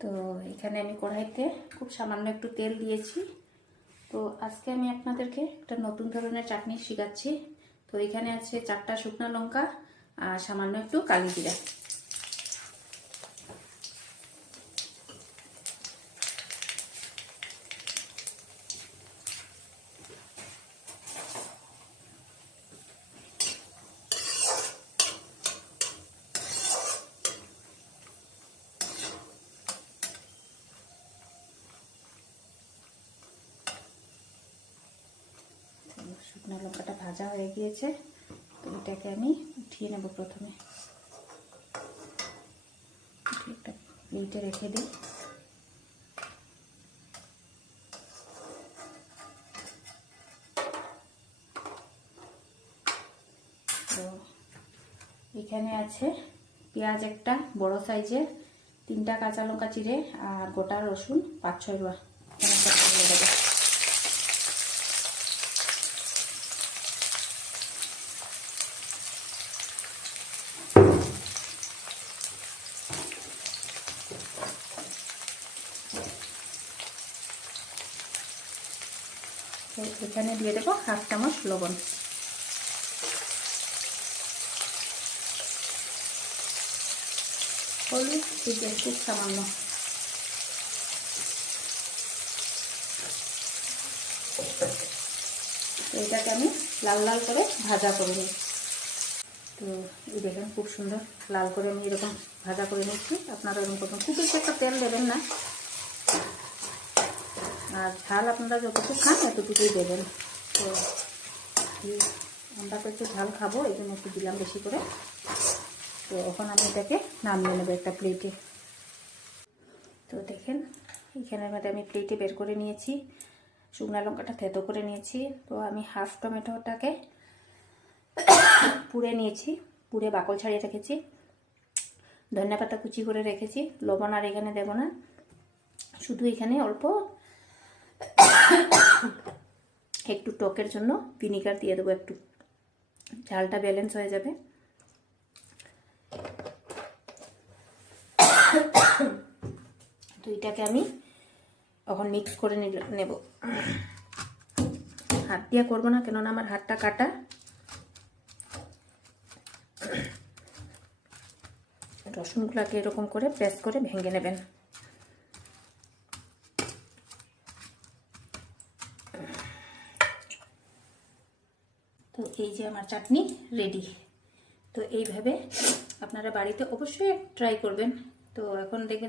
তো এখানে আমি কড়াইতে খুব সামান্য একটু তেল দিয়েছি। তো আজকে আমি আপনাদেরকে একটা নতুন ধরনের চাটনি শেখাচ্ছি। তো এখানে আছে 4টা শুকনো লঙ্কা আর সামান্য একটু কালি জিরা। শুকনো লঙ্কাটা ভাজা হয়ে গিয়েছে, তো এটাকে আমি উঠিয়ে নেব। প্রথমে একটা প্লেটে রেখে দিই। তো এখানে আছে পেঁয়াজ একটা বড় সাইজের, 3টা কাঁচা লঙ্কা চিড়ে আর গোটা রসুন 5-6 রুয়া। এখানে দিয়ে দেবো 1/2 চামচ লবণ। হলুদ খুব সামান্য। তো এটাকে আমি লাল লাল করে ভাজা করে নিই। তো এই দেখেন খুব সুন্দর লাল করে আমি এরকম ভাজা করে নিচ্ছি। আপনারা এরকম করবেন, খুব বেশি একটা তেল দেবেন না, আর ঝাল আপনারা যতটুকু খান এতটুকুই দেবেন। তো আমরা তো একটু ঝাল খাবো, এই জন্য একটু দিলাম বেশি করে। তো এখন আমি এটাকে নামিয়ে নেবো একটা প্লেটে। তো দেখেন এখানের মধ্যে আমি প্লেটে বের করে নিয়েছি, শুকনো লঙ্কাটা থেতো করে নিয়েছি। তো আমি 1/2 টমেটোটাকে পুড়ে নিয়েছি, পুড়ে বাকল ছাড়িয়ে রেখেছি। ধনিয়া পাতা কুচি করে রেখেছি। লবণ আর এখানে দেব না, শুধু এখানে অল্প একটু টকের জন্য ভিনিগার দিয়ে দেবো, একটু ঝালটা ব্যালেন্স হয়ে যাবে। তো এটাকে আমি এখন মিক্স করে নেব। হাত দিয়ে করবো না, কেননা আমার হাতটা কাটা। রসুনগুলোকে এরকম করে প্রেস করে ভেঙে নেবেন। তো এই যে আমার চাটনি রেডি। তো এইভাবে আপনারা বাড়িতে অবশ্যই ট্রাই করবেন। তো এখন দেখবেন